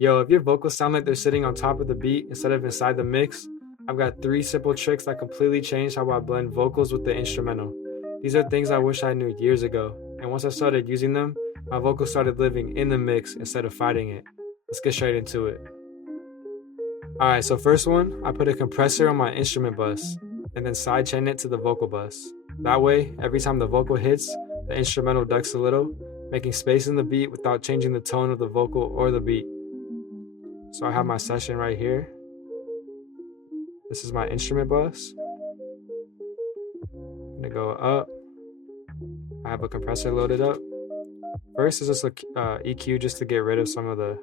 Yo, if your vocals sound like they're sitting on top of the beat instead of inside the mix, I've got 3 simple tricks that completely change how I blend vocals with the instrumental. These are things I wish I knew years ago, and once I started using them, my vocals started living in the mix instead of fighting it. Let's get straight into it. Alright, so first one, I put a compressor on my instrument bus, and then sidechain it to the vocal bus. That way, every time the vocal hits, the instrumental ducks a little, making space in the beat without changing the tone of the vocal or the beat. So I have my session right here. This is my instrument bus. I'm gonna go up. I have a compressor loaded up. First is just a EQ just to get rid of some of the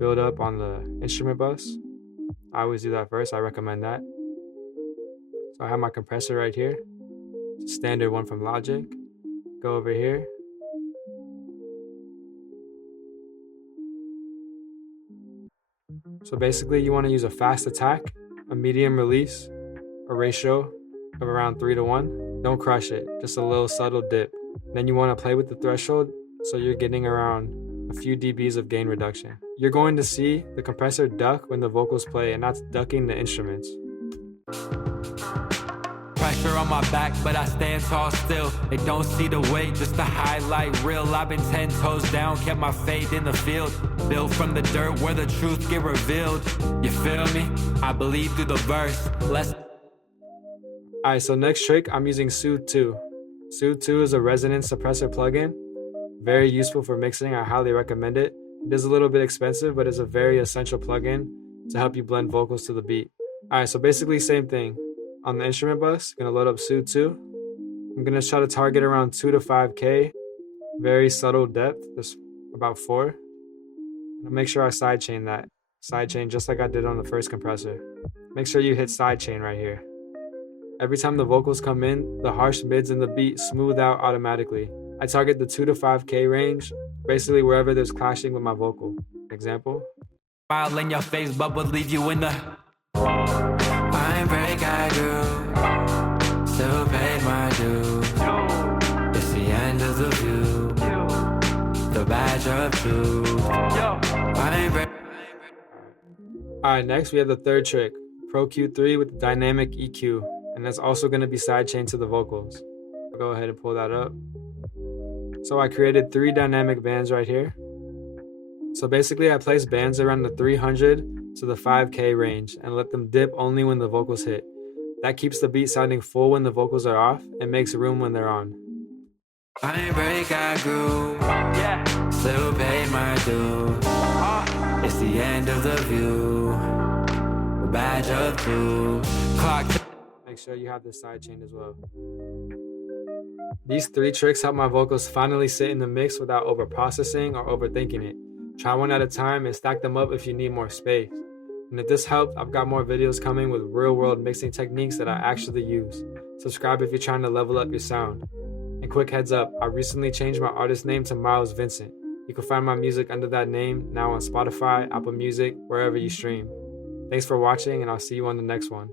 buildup on the instrument bus. I always do that first, I recommend that. So I have my compressor right here. It's a standard one from Logic. Go over here. So basically you want to use a fast attack, a medium release, a ratio of around 3:1. Don't crush it, just a little subtle dip. Then you want to play with the threshold so you're getting around a few dBs of gain reduction. You're going to see the compressor duck when the vocals play, and that's ducking the instruments. Pressure on my back, but I stand tall still. They don't see the weight, just the highlight reel. I've been 10 toes down, kept my faith in the field. Built from the dirt where the truth get revealed. You feel me? I believe through the verse. Alright, so next trick, I'm using Soothe 2. Soothe 2 is a resonance suppressor plugin. Very useful for mixing, I highly recommend it. It is a little bit expensive, but it's a very essential plugin to help you blend vocals to the beat. Alright, so basically same thing. On the instrument bus, I'm gonna load up Soothe 2. I'm gonna try to target around 2 to 5K. Very subtle depth, just about 4. And make sure I sidechain that. Sidechain just like I did on the first compressor. Make sure you hit sidechain right here. Every time the vocals come in, the harsh mids in the beat smooth out automatically. I target the 2 to 5K range, basically wherever there's clashing with my vocal. Example. Smile in your face, but will leave you in the fine break I do. Still paid my dues. It's the end of the view. The badge of truth. Fine break. Alright, next we have the third trick, Pro-Q3 with dynamic EQ, and that's also going to be sidechained to the vocals. I'll go ahead and pull that up. So I created 3 dynamic bands right here. So basically I place bands around the 300 to the 5K range and let them dip only when the vocals hit. That keeps the beat sounding full when the vocals are off and makes room when they're on. Fine break I grew. Still paid my dues. It's the end of the view. The badge of truth. Clock. Make sure you have this sidechained as well. These 3 tricks help my vocals finally sit in the mix without over-processing or overthinking it. Try one at a time and stack them up if you need more space. And if this helped, I've got more videos coming with real-world mixing techniques that I actually use. Subscribe if you're trying to level up your sound. And quick heads up, I recently changed my artist name to Vincent. You can find my music under that name now on Spotify, Apple Music, wherever you stream. Thanks for watching, and I'll see you on the next one.